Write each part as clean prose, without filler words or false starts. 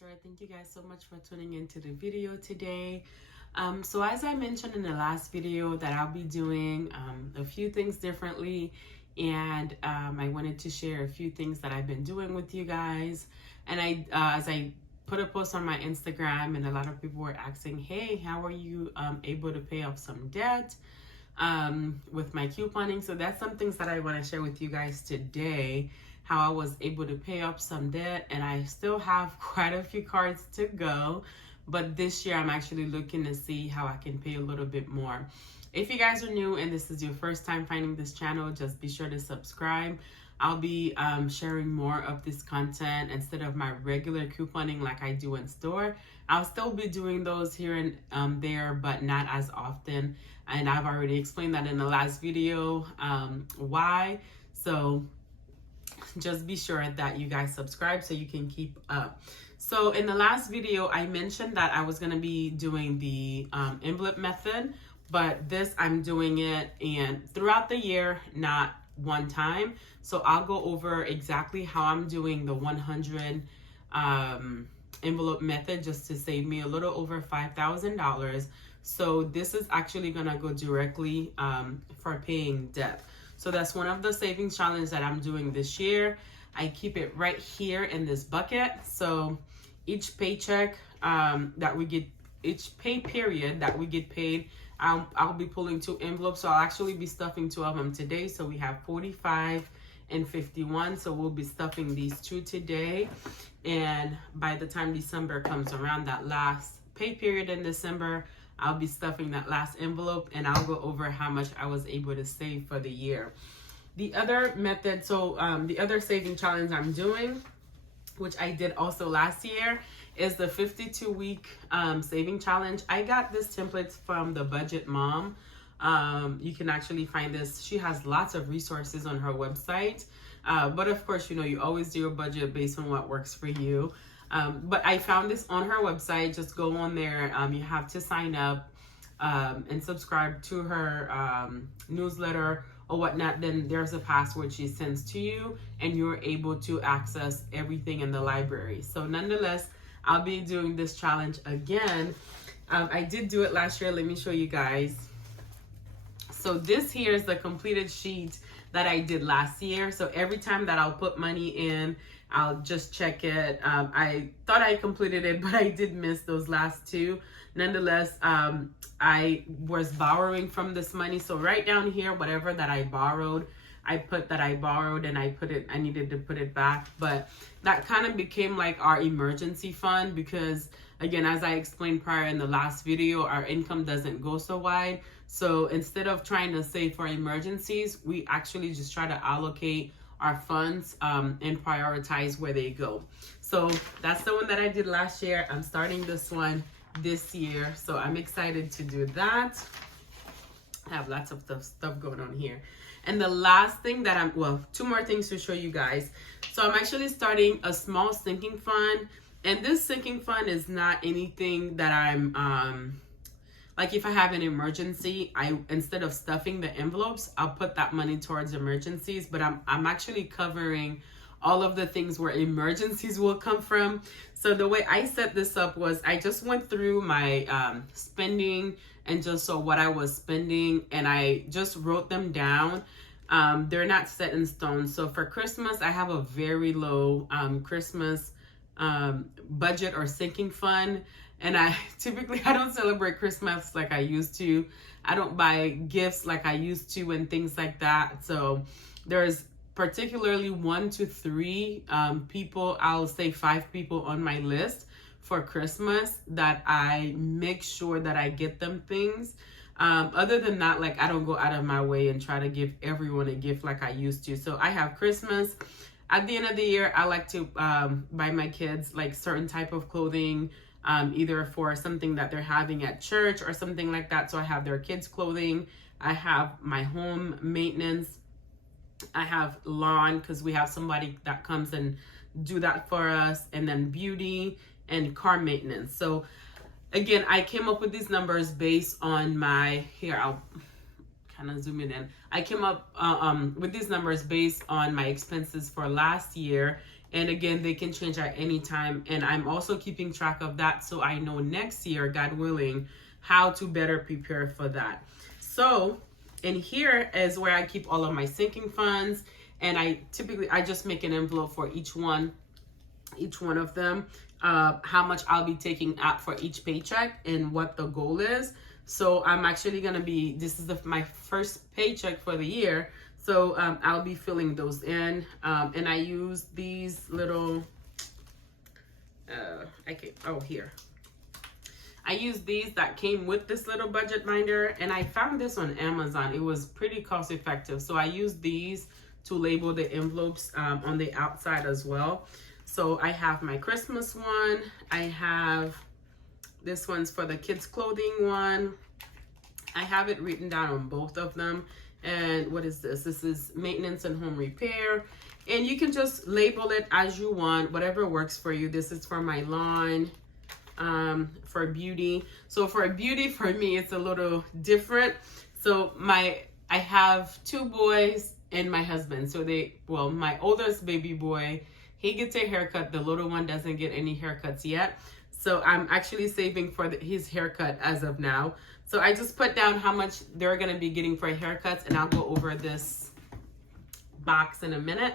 Chapter. Thank you guys so much for tuning into the video today. So as I mentioned in the last video that I'll be doing a few things differently, and I wanted to share a few things that I've been doing with you guys. And as I put a post on my Instagram, and a lot of people were asking, hey, how are you able to pay off some debt with my couponing? So that's some things that I want to share with you guys today, how I was able to pay off some debt, and I still have quite a few cards to go, but this year I'm actually looking to see how I can pay a little bit more. If you guys are new and this is your first time finding this channel, just be sure to subscribe. I'll be sharing more of this content instead of my regular couponing like I do in store. I'll still be doing those here and there, but not as often. And I've already explained that in the last video why. So just be sure that you guys subscribe so you can keep up. So in the last video, I mentioned that I was going to be doing the envelope method, but this I'm doing it and throughout the year, not one time. So I'll go over exactly how I'm doing the 100 envelope method just to save me a little over $5,000. So this is actually going to go directly for paying debt. So that's one of the savings challenge that I'm doing this year. I keep it right here in this bucket. So each paycheck that we get, each pay period that we get paid, I'll be pulling 2 envelopes. So I'll actually be stuffing 2 of them today. So we have 45 and 51. So we'll be stuffing these 2 today. And by the time December comes around, that last pay period in December, I'll be stuffing that last envelope, and I'll go over how much I was able to save for the year. The other method, so the other saving challenge I'm doing, which I did also last year, is the 52-week saving challenge. I got this template from the Budget Mom. You can actually find this. She has lots of resources on her website. But of course, you know, you always do your budget based on what works for you. But I found this on her website. Just go on there. You have to sign up and subscribe to her newsletter or whatnot. Then there's a password she sends to you, and you're able to access everything in the library. So nonetheless, I'll be doing this challenge again. I did do it last year. Let me show you guys. So this here is the completed sheet that I did last year. So every time that I'll put money in, I'll just check it. I thought I completed it, but I did miss those last 2. Nonetheless, I was borrowing from this money. So right down here, whatever that I borrowed, I put that I borrowed, and I needed to put it back. But that kind of became like our emergency fund because, again, as I explained prior in the last video, our income doesn't go so wide. So instead of trying to save for emergencies, we actually just try to allocate our funds and prioritize where they go. So that's the one that I did last year. I'm starting this one this year. So I'm excited to do that. I have lots of stuff going on here. And the last thing that 2 more things to show you guys. So I'm actually starting a small sinking fund. And this sinking fund is not anything that I'm, like if I have an emergency, instead of stuffing the envelopes, I'll put that money towards emergencies. But I'm actually covering all of the things where emergencies will come from. So the way I set this up was I just went through my spending and just saw what I was spending, and I just wrote them down. They're not set in stone. So for Christmas, I have a very low Christmas budget or sinking fund. And I don't celebrate Christmas like I used to. I don't buy gifts like I used to and things like that. So there's particularly 1 to 3 people, I'll say 5 people on my list for Christmas that I make sure that I get them things. Other than that, like I don't go out of my way and try to give everyone a gift like I used to. So I have Christmas. At the end of the year, I like to buy my kids like certain type of clothing, either for something that they're having at church or something like that. So I have their kids' clothing. I have my home maintenance. I have lawn because we have somebody that comes and do that for us. And then beauty and car maintenance. So again, I came up with these numbers based on my, here, I'll kind of zoom it in. I came up with these numbers based on my expenses for last year And again, they can change at any time. And I'm also keeping track of that so I know next year, God willing, how to better prepare for that. So in here is where I keep all of my sinking funds. And I just make an envelope for each one of them, how much I'll be taking out for each paycheck and what the goal is. So I'm actually going to be, this is my first paycheck for the year. So I'll be filling those in. And I use these little, here. I use these that came with this little budget binder, and I found this on Amazon. It was pretty cost effective. So I use these to label the envelopes on the outside as well. So I have my Christmas one. I have, this one's for the kids' clothing one. I have it written down on both of them. And what is this? This is maintenance and home repair. And you can just label it as you want, whatever works for you. This is for my lawn, for beauty. So for beauty, for me, it's a little different. So I have 2 boys and my husband. So my oldest baby boy, he gets a haircut. The little one doesn't get any haircuts yet. So I'm actually saving for his haircut as of now. So I just put down how much they're going to be getting for haircuts, and I'll go over this box in a minute.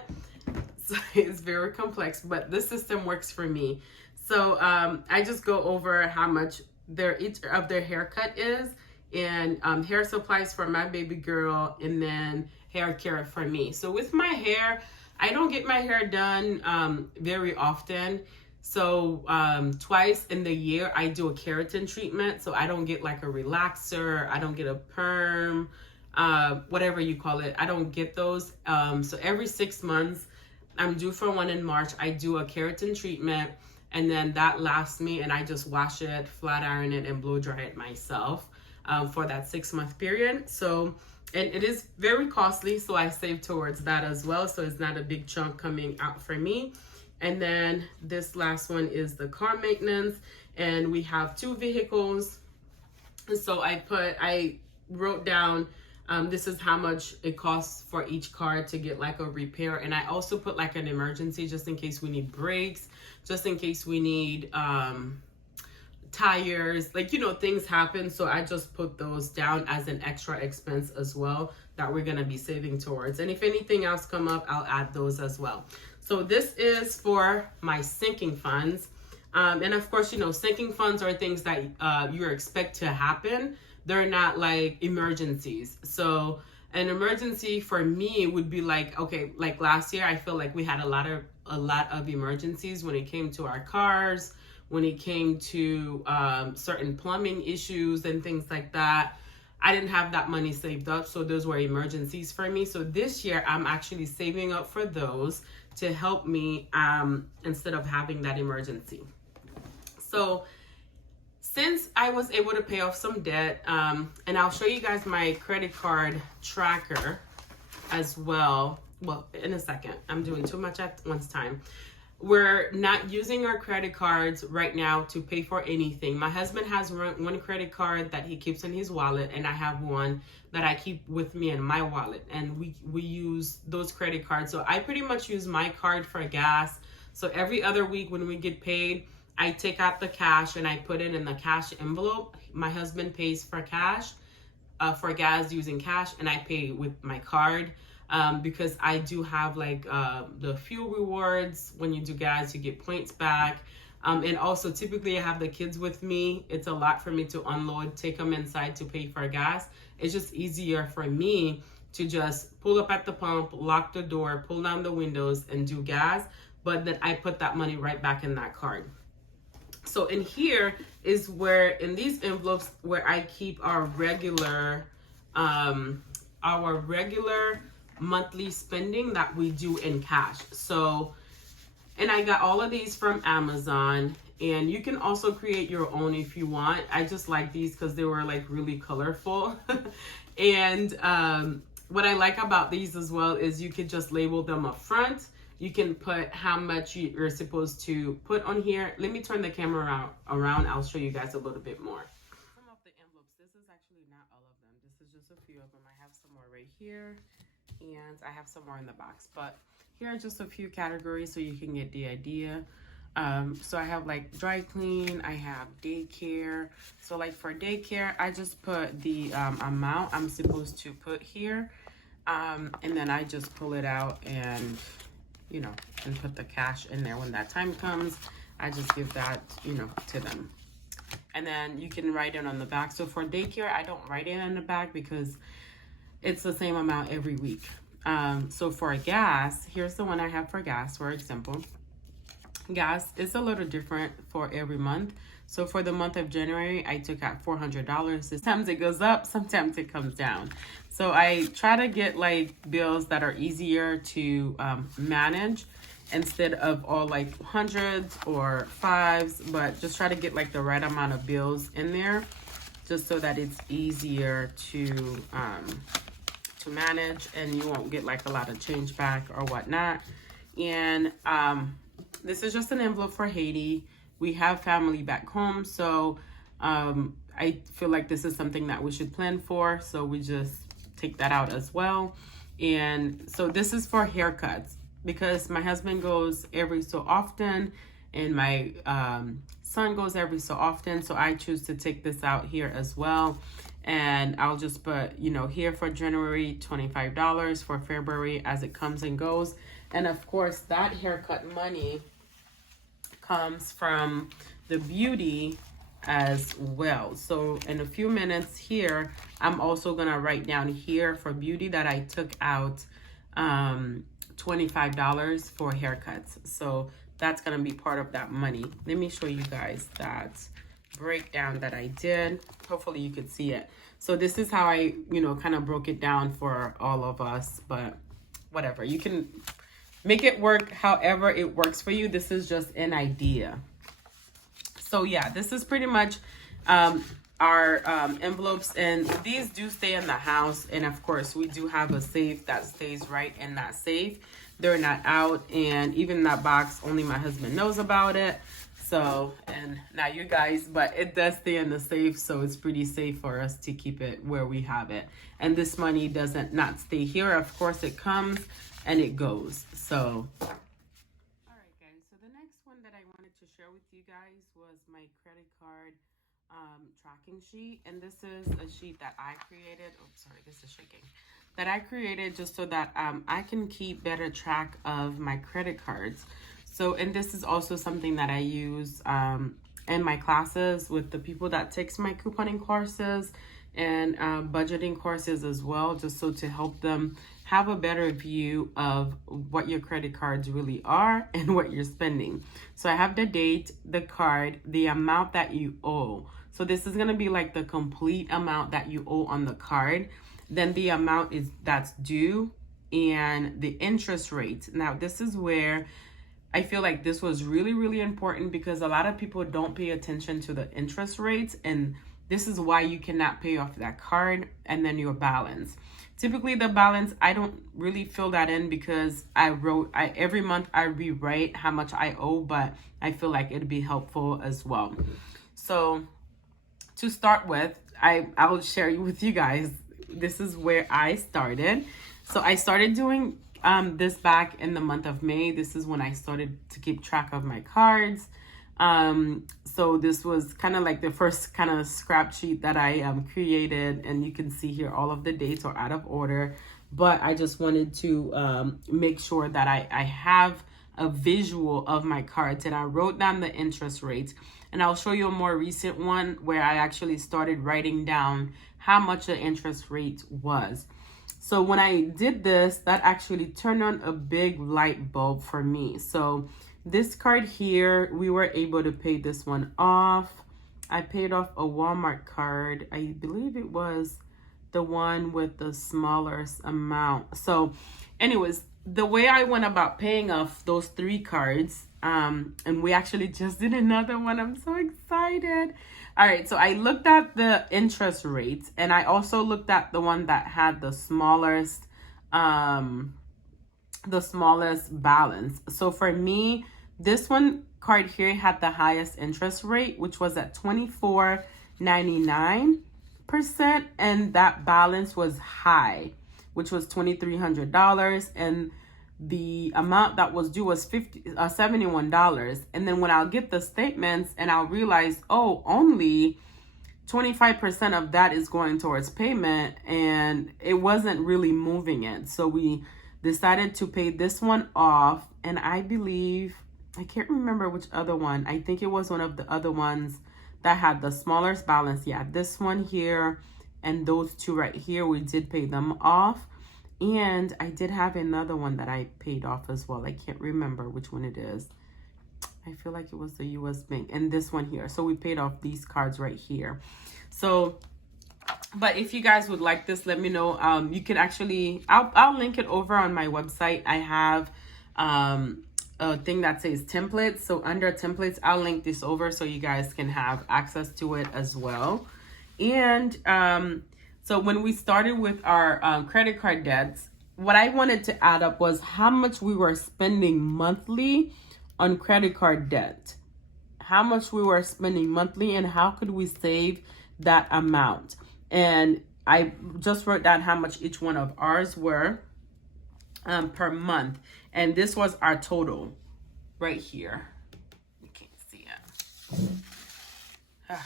So it's very complex, but this system works for me. So I just go over how much each of their haircut is, and hair supplies for my baby girl, and then hair care for me. So with my hair, I don't get my hair done very often. So twice in the year, I do a keratin treatment. So I don't get like a relaxer. I don't get a perm, whatever you call it. I don't get those. So every 6 months, I'm due for one in March. I do a keratin treatment, and then that lasts me, and I just wash it, flat iron it, and blow dry it myself for that 6-month period. So, and it is very costly, so I save towards that as well. So it's not a big chunk coming out for me. And then this last one is the car maintenance, and we have 2 vehicles. So I wrote down, this is how much it costs for each car to get like a repair. And I also put like an emergency just in case we need brakes, just in case we need tires, like, things happen. So I just put those down as an extra expense as well that we're going to be saving towards. And if anything else come up, I'll add those as well. So this is for my sinking funds. And of course, sinking funds are things that you expect to happen. They're not like emergencies. So an emergency for me would be like, okay, like last year, I feel like we had a lot of emergencies when it came to our cars, when it came to certain plumbing issues and things like that. I didn't have that money saved up, so those were emergencies for me. So this year, I'm actually saving up for those to help me instead of having that emergency. So since I was able to pay off some debt, and I'll show you guys my credit card tracker as well. Well, in a second, I'm doing too much at one time. We're not using our credit cards right now to pay for anything. My husband has one credit card that he keeps in his wallet, and I have one that I keep with me in my wallet, and we use those credit cards. So I pretty much use my card for gas. So every other week when we get paid, I take out the cash and I put it in the cash envelope. My husband pays for cash, for gas using cash, and I pay with my card. Because I do have like the fuel rewards. When you do gas, you get points back. And also typically I have the kids with me. It's a lot for me to unload, take them inside to pay for gas. It's just easier for me to just pull up at the pump, lock the door, pull down the windows and do gas. But then I put that money right back in that card. So in here is where, in these envelopes, where I keep our regular monthly spending that we do in cash. So, and I got all of these from Amazon, and you can also create your own if you want. I just like these because they were like really colorful. And what I like about these as well is you could just label them up front. You can put how much you're supposed to put on here. Let me turn the camera around. I'll show you guys a little bit more. Some of the envelopes, this is actually not all of them. This is just a few of them. I have some more right here. and I have some more in the box, but here are just a few categories so you can get the idea. So I have like dry clean, I have daycare. So like for daycare, I just put the amount I'm supposed to put here, and then I just pull it out and, you know, and put the cash in there. When that time comes, I just give that, you know, to them. And then you can write it on the back. So for daycare, I don't write it on the back because it's the same amount every week. So for gas, here's the one I have for gas, for example. Gas is a little different for every month. So for the month of January, I took out $400. Sometimes it goes up, sometimes it comes down. So I try to get like bills that are easier to manage instead of all like hundreds or fives, but just try to get like the right amount of bills in there just so that it's easier to manage and you won't get like a lot of change back or whatnot. And this is just an envelope for Haiti. We have family back home, so I feel like this is something that we should plan for, so we just take that out as well. And so this is for haircuts because my husband goes every so often and my son goes every so often, so I choose to take this out here as well. And I'll just put, you know, here for January, $25, for February as it comes and goes. And of course, that haircut money comes from the beauty as well. So in a few minutes here, I'm also gonna write down here for beauty that I took out $25 for haircuts. So that's gonna be part of that money. Let me show you guys that breakdown that I did. Hopefully you could see it. So this is how I, you know, kind of broke it down for all of us, but whatever. You can make it work however it works for you. This is just an idea. So yeah, this is pretty much our envelopes, and these do stay in the house. And of course, we do have a safe that stays right in that safe. They're not out, and even that box, only my husband knows about it. So, and not you guys, but it does stay in the safe, so it's pretty safe for us to keep it where we have it. And this money doesn't not stay here. Of course, it comes and it goes. So, all right, guys. So the next one that I wanted to share with you guys was my credit card tracking sheet. And this is a sheet that I created. Oh, sorry, this is shaking. That I created just so that I can keep better track of my credit cards. So, and this is also something that I use in my classes with the people that takes my couponing courses and budgeting courses as well, just so to help them have a better view of what your credit cards really are and what you're spending. So I have the date, the card, the amount that you owe. So this is gonna be like the complete amount that you owe on the card. Then the amount that's due and the interest rate. Now this is where I feel like this was really, really important because a lot of people don't pay attention to the interest rates, and this is why you cannot pay off that card and then your balance. Typically the balance, I don't really fill that in because every month I rewrite how much I owe, but I feel like it'd be helpful as well. So to start with, I will share with you guys, this is where I started. So I started doing this back in the month of May. This is when I started to keep track of my cards. So this was kind of like the first kind of scrap sheet that I created, and you can see here all of the dates are out of order, but I just wanted to make sure that I have a visual of my cards, and I wrote down the interest rates. And I'll show you a more recent one where I actually started writing down how much the interest rate was. So when I did this, that actually turned on a big light bulb for me. So this card here, we were able to pay this one off. I paid off a Walmart card. I believe it was the one with the smallest amount. So anyways, the way I went about paying off those 3 cards, and we actually just did another one. I'm so excited. All right, so I looked at the interest rates, and I also looked at the one that had the smallest balance. So for me, this one card here had the highest interest rate, which was at 24.99%, and that balance was high. which was $2,300, and the amount that was due was $71. And then when I'll get the statements and I'll realize, oh, only 25% of that is going towards payment, and it wasn't really moving it. So we decided to pay this one off, and I believe, I can't remember which other one. I think it was one of the other ones that had the smallest balance. Yeah, this one here and those two right here, we did pay them off. And I did have another one that I paid off as well. I can't remember which one it is. I feel like it was the US Bank, and this one here. So we paid off these cards right here. So, but if you guys would like this, let me know. You can actually, I'll link it over on my website. I have a thing that says templates. So under templates, I'll link this over so you guys can have access to it as well. And so when we started with our credit card debts, what I wanted to add up was how much we were spending monthly on credit card debt. How much we were spending monthly and how could we save that amount. And I just wrote down how much each one of ours were per month. And this was our total right here. You can't see it.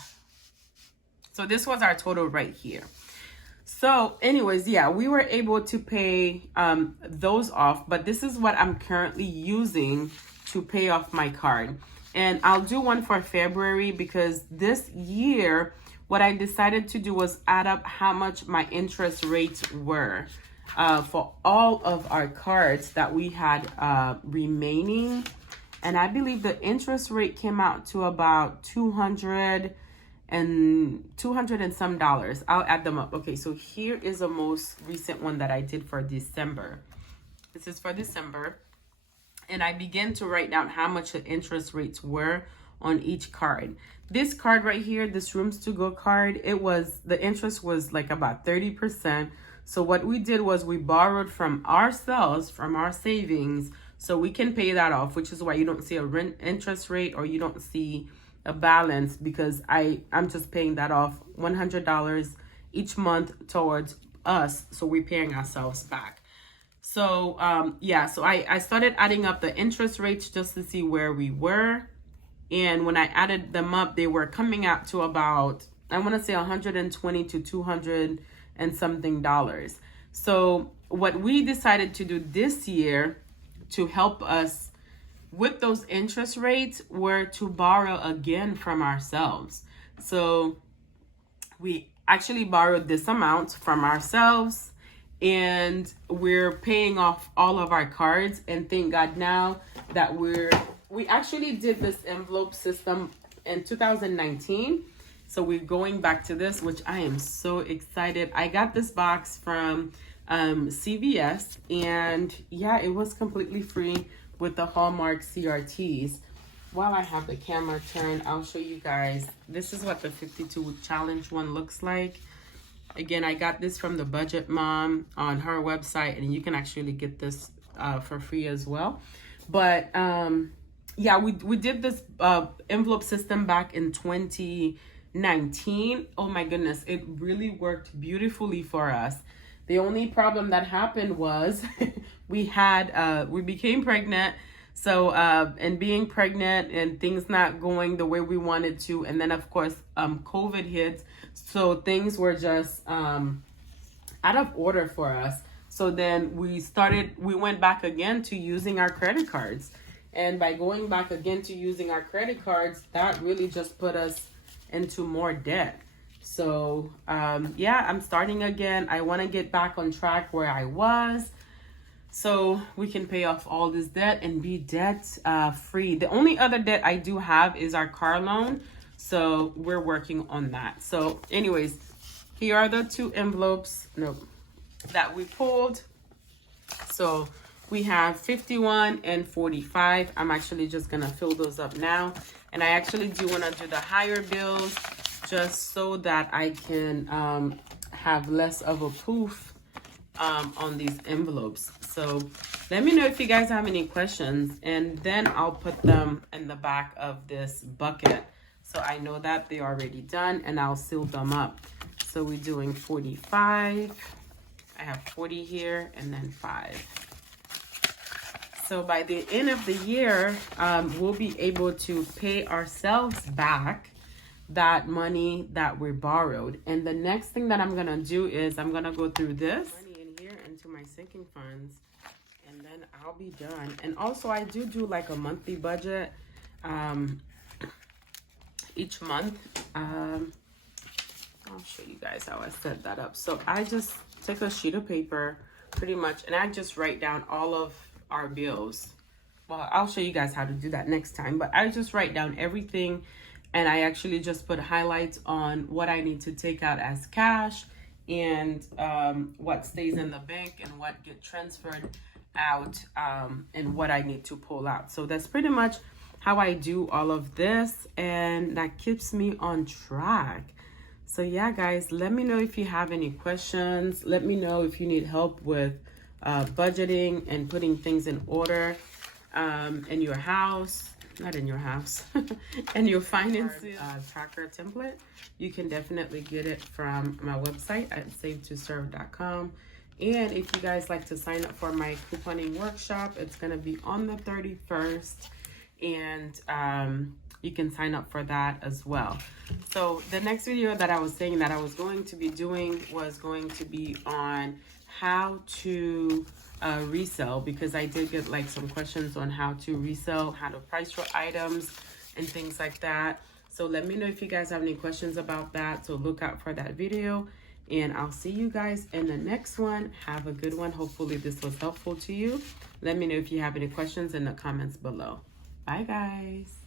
So this was our total right here. So anyways, yeah, we were able to pay those off, but this is what I'm currently using to pay off my card. And I'll do one for February because this year, what I decided to do was add up how much my interest rates were for all of our cards that we had remaining. And I believe the interest rate came out to about $200 and some dollars. I'll add them up. Okay, so here is the most recent one that I did for December. This is for December. And I began to write down how much the interest rates were on each card. This card right here, this Rooms to Go card, the interest was like about 30%. So what we did was we borrowed from ourselves, from our savings, so we can pay that off, which is why you don't see a rent interest rate or you don't see a balance, because I'm just paying that off $100 each month towards us. So we're paying ourselves back. So, yeah, so I started adding up the interest rates just to see where we were. And when I added them up, they were coming out to about, I want to say 120 to 200 and something dollars. So what we decided to do this year to help us with those interest rates were to borrow again from ourselves. So we actually borrowed this amount from ourselves, and we're paying off all of our cards. And thank God now that we actually did this envelope system in 2019. So we're going back to this, which I am so excited. I got this box from CVS, and yeah, it was completely free with the Hallmark CRTs. While I have the camera turned, I'll show you guys. This is what the 52 challenge one looks like. Again, I got this from the Budget Mom on her website, and you can actually get this for free as well. But yeah, we did this envelope system back in 2019. Oh my goodness, it really worked beautifully for us. The only problem that happened was we became pregnant. So, and being pregnant and things not going the way we wanted to. And then of course, COVID hit. So things were just out of order for us. So then we went back again to using our credit cards. And by going back again to using our credit cards, that really just put us into more debt. So, yeah, I'm starting again. I want to get back on track where I was, so we can pay off all this debt and be debt free. The only other debt I do have is our car loan. So we're working on that. So anyways, here are the two envelopes that we pulled. So we have 51 and 45. I'm actually just going to fill those up now. And I actually do want to do the higher bills just so that I can have less of a poof on these envelopes. So let me know if you guys have any questions, and then I'll put them in the back of this bucket. So I know that they're already done, and I'll seal them up. So we're doing 45. I have 40 here and then 5. So by the end of the year, we'll be able to pay ourselves back that money that we borrowed. And the next thing that I'm gonna do is I'm gonna go through this money in here into my sinking funds, and then I'll be done. And also I do like a monthly budget each month. I'll show you guys how I set that up. So I just take a sheet of paper pretty much, and I just write down all of our bills. Well, I'll show you guys how to do that next time, but I just write down everything, and I actually just put highlights on what I need to take out as cash, and what stays in the bank and what get transferred out, and what I need to pull out. So that's pretty much how I do all of this, and that keeps me on track. So yeah, guys, let me know if you have any questions. Let me know if you need help with budgeting and putting things in order in your house, not in your house, and your finances. Tracker template, you can definitely get it from my website at savetoserve.com. And if you guys like to sign up for my couponing workshop, it's going to be on the 31st, and you can sign up for that as well. So the next video that I was saying that I was going to be doing was going to be on how to resell, because I did get like some questions on how to resell, how to price your items and things like that. So let me know if you guys have any questions about that. So look out for that video, and I'll see you guys in the next one. Have a good one. Hopefully this was helpful to you. Let me know if you have any questions in the comments below. Bye guys.